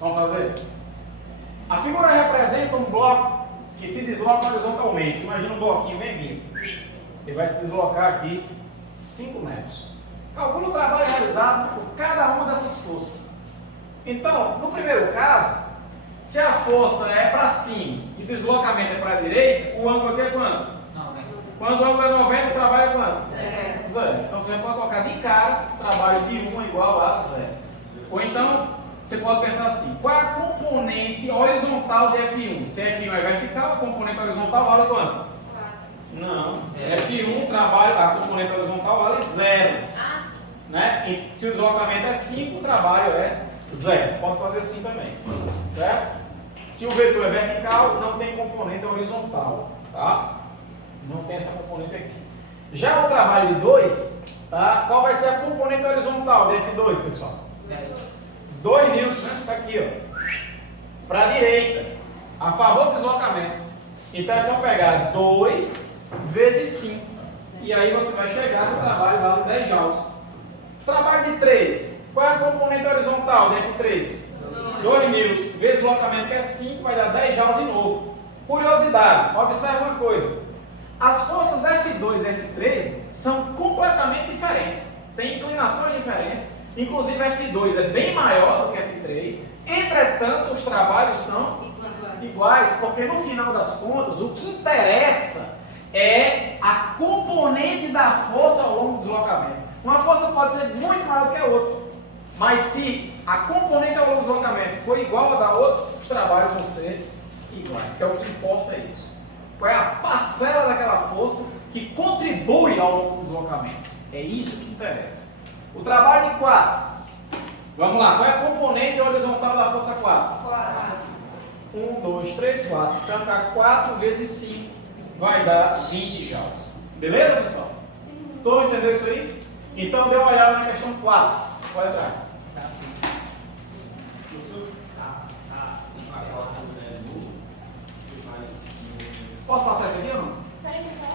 Vamos fazer? A figura representa um bloco que se desloca horizontalmente. Imagina um bloquinho bem vindo. Ele vai se deslocar aqui 5 metros. Calcula o trabalho realizado por cada uma dessas forças. Então, no primeiro caso, se a força é para cima e o deslocamento é para a direita, o ângulo aqui é quanto? 90. Quando o ângulo é 90, o trabalho é quanto? Zero. Zero. Então você pode colocar de cara, trabalho de 1 é igual a 0. Ou então, você pode pensar assim, qual é a componente horizontal de F1? Se F1 é vertical, a componente horizontal vale quanto? Não. F1, trabalho, a componente horizontal vale 0. Ah, sim. Né? E se o deslocamento é 5, o trabalho é 0. Pode fazer assim também. Certo? Se o vetor é vertical, não tem componente horizontal. Tá? Não tem essa componente aqui. Já o trabalho de 2, tá? Qual vai ser a componente horizontal de F2, pessoal? 2 newtons, né? Está aqui, ó. Para a direita, a favor do deslocamento. Então é só pegar 2 vezes 5. E aí você vai chegar no trabalho vale 10 joules. Trabalho de 3. Qual é a componente horizontal de F3? 2 newtons vezes deslocamento, que é 5, vai dar 10 joules de novo. Curiosidade, observe uma coisa. As forças F2 e F3 são completamente diferentes. Tem inclinações diferentes. Inclusive F2 é bem maior do que F3. Entretanto, os trabalhos são iguais, porque no final das contas, o que interessa é a componente da força ao longo do deslocamento. Uma força pode ser muito maior do que a outra, mas se a componente ao longo do deslocamento for igual a da outra, os trabalhos vão ser iguais, que é o que importa é isso. Qual é a parcela daquela força que contribui ao longo do deslocamento? É isso que interessa. O trabalho de 4. Vamos lá, qual é a componente horizontal da força 4? 1, 2, 3, 4. Então ficar 4 vezes 5 vai dar 20 joules. Beleza, pessoal? Todo mundo entendeu isso aí? Então dê uma olhada na questão 4. Pode entrar. Posso passar isso aqui ou não? Peraí, pessoal.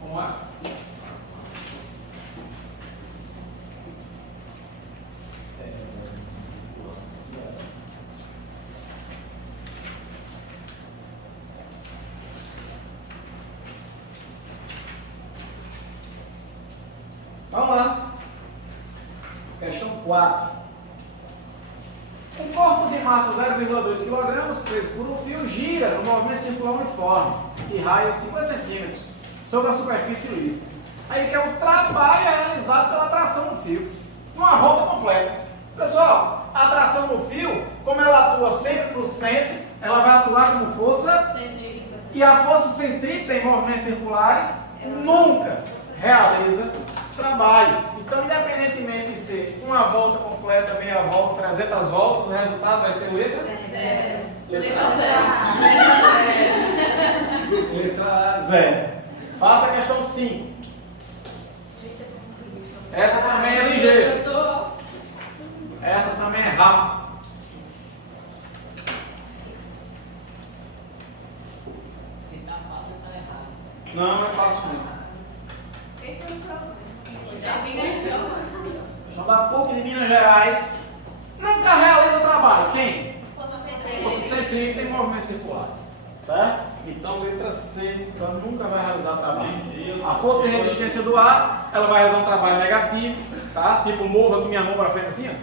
Vamos lá. Vamos lá. Questão 4. Um corpo de massa 0,2 kg preso por um fio gira no movimento circular uniforme de raio 50 cm sobre a superfície lisa. Aí que é o trabalho realizado pela tração no fio, numa volta completa. Pessoal, a tração no fio, como ela atua sempre para o centro, ela vai atuar como força e a força centrípeta em movimentos circulares nunca realiza trabalho. Então, independentemente de ser uma volta completa, meia volta, 300 voltas, o resultado vai ser letra? Zero. Letra zero. Faça a questão 5. Essa também é ligeira. Essa também é rápida. Se tá fácil, tá errado. Não é fácil não. Esse é o problema. Questão da PUC de Minas Gerais. Nunca realiza trabalho. Quem? Força centrípeta em movimento circular. Certo? Então, letra C, ela nunca vai realizar trabalho. A força e resistência do ar, ela vai realizar um trabalho negativo. Tá? Tipo, mova aqui minha mão para frente assim, ó.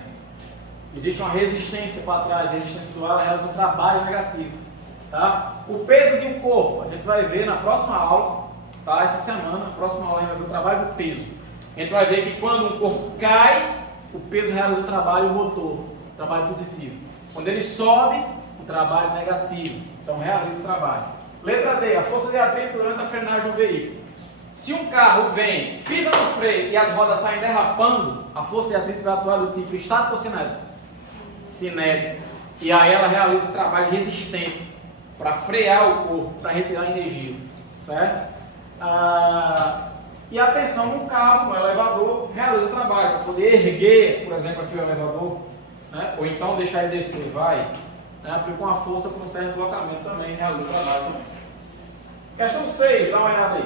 Existe uma resistência para trás, a resistência do ar, ela realiza um trabalho negativo. Tá? O peso de um corpo, a gente vai ver na próxima aula, tá? Essa semana, na próxima aula a gente vai ver o trabalho do peso. A gente vai ver que quando um corpo cai, o peso realiza um trabalho motor, um trabalho positivo. Quando ele sobe, um trabalho negativo. Então realiza o trabalho. Letra D, a força de atrito durante a frenagem do veículo. Se um carro vem, pisa no freio e as rodas saem derrapando, a força de atrito vai atuar do tipo estático ou cinético? Cinético. E aí ela realiza um trabalho resistente para frear o corpo, para retirar a energia. Certo? E a tensão no cabo, no elevador, realiza o trabalho para poder erguer, por exemplo, aqui o elevador, né? Ou então deixar ele descer, vai, né? Aplica uma força para um certo deslocamento também, realiza o trabalho também. Questão 6, dá uma olhada aí.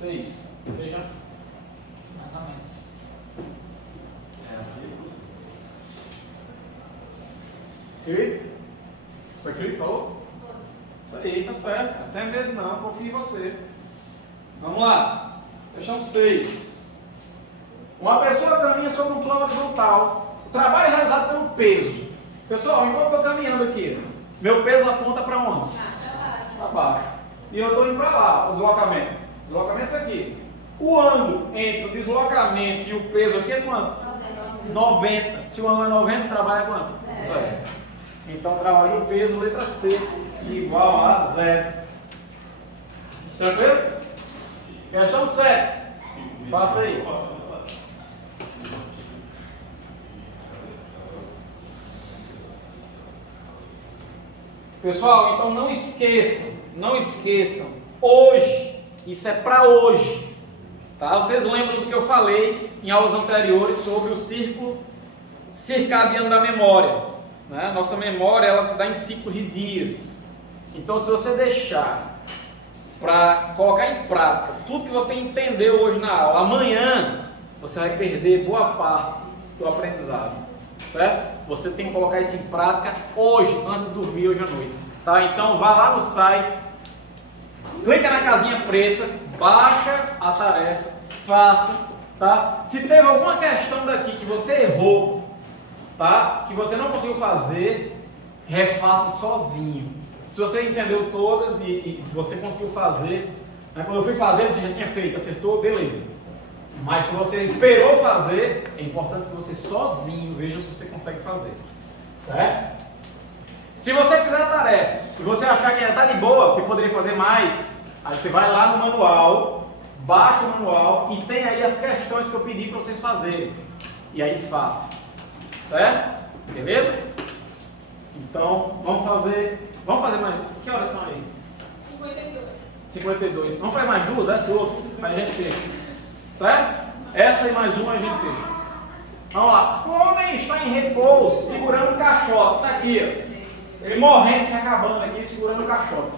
6. Veja. Mais ou menos. Felipe? Foi Felipe que falou? Isso aí, tá certo. Não tem medo não, confio em você. Vamos lá. Questão 6. Uma pessoa caminha sobre um plano horizontal. O trabalho é realizado pelo peso. Pessoal, enquanto eu estou caminhando aqui, meu peso aponta para onde? Para baixo. E eu estou indo para lá, o deslocamento. O deslocamento é esse aqui. O ângulo entre o deslocamento e o peso aqui é quanto? 90. Se o ângulo é 90, o trabalho é quanto? 0. Então, trabalho do peso, letra C, igual a 0. Tranquilo? Questão 7. Faça aí. Pessoal, então não esqueçam, hoje, isso é para hoje, tá? Vocês lembram do que eu falei em aulas anteriores sobre o círculo circadiano da memória, né? Nossa memória, ela se dá em ciclos de dias. Então, se você deixar para colocar em prática tudo que você entendeu hoje na aula, amanhã você vai perder boa parte do aprendizado. Certo? Você tem que colocar isso em prática hoje, antes de dormir, hoje à noite. Tá? Então, vá lá no site, clica na casinha preta, baixa a tarefa, faça. Tá? Se teve alguma questão daqui que você errou, tá? Que você não conseguiu fazer, refaça sozinho. Se você entendeu todas e você conseguiu fazer, né? Quando eu fui fazer, você já tinha feito, acertou, beleza. Mas se você esperou fazer, é importante que você sozinho veja se você consegue fazer. Certo? Se você fizer a tarefa e você achar que já está de boa, que poderia fazer mais, aí você vai lá no manual, baixa o manual e tem aí as questões que eu pedi para vocês fazerem. E aí faça. Certo? Beleza? Então, vamos fazer mais. Que horas são aí? 52. Vamos fazer mais duas? Essa e outra? Para a gente ver. Certo? Essa e mais uma a gente fecha. Vamos lá. O homem está em repouso, segurando um caixote. Está aqui, ó. Ele morrendo, se acabando aqui, segurando o caixote.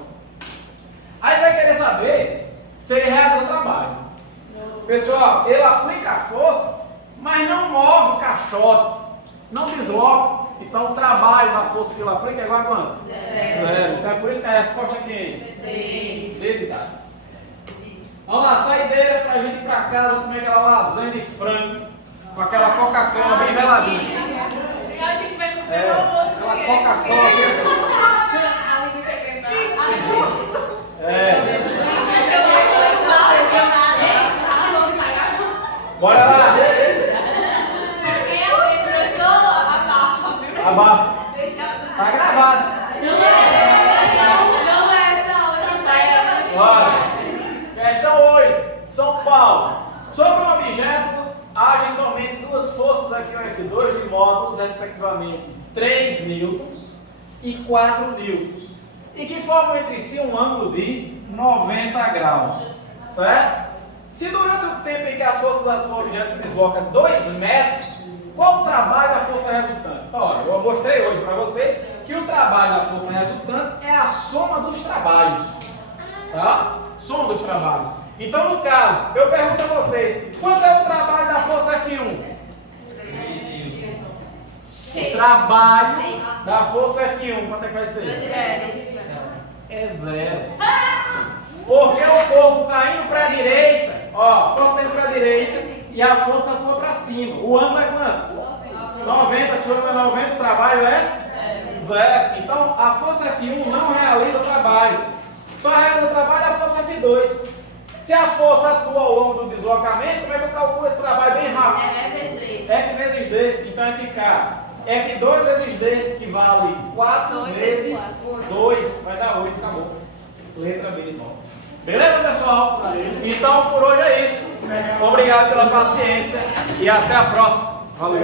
Aí vai querer saber se ele realiza o trabalho. Pessoal, ele aplica a força, mas não move o caixote. Não desloca. Então o trabalho da força que ele aplica é igual a quanto? 0. Então é por isso que a resposta é quem? D de dado. Vamos lá, saideira pra gente ir pra casa comer aquela lasanha de frango com aquela Coca-Cola bem geladinha. A gente vai comer o almoço. Aquela Coca-Cola. Bora lá. Abafa. Tá gravado. Bora. Questão 8. São Paulo. Sobre um objeto, agem somente duas forças F1 e F2 de módulos, respectivamente 3 newtons e 4 newtons, e que formam entre si um ângulo de 90 graus. Certo? Se durante o tempo em que as forças atuam, o objeto se desloca 2 metros, qual o trabalho da força resultante? Olha, eu mostrei hoje para vocês que o trabalho da força resultante é a soma dos trabalhos. Tá? Soma dos trabalhos. Então, no caso, eu pergunto a vocês, quanto é o trabalho da força F1? O trabalho da força F1, quanto é que vai ser? É 0. Porque o corpo está indo para a direita, ó, o corpo está indo para a direita e a força atua para cima. O ângulo é quanto? 90. Se o ângulo é 90, o trabalho é 0. Então, a força F1 não realiza o trabalho. Só realiza o trabalho a força F2. Se a força atua ao longo do deslocamento, como é que eu calculo esse trabalho bem rápido? F vezes D. Então vai ficar F2 vezes D, que vale 4 vezes 2. Vai dar 8, acabou. Letra B de novo. Beleza, pessoal? Então, por hoje é isso. Obrigado pela paciência e até a próxima. Valeu.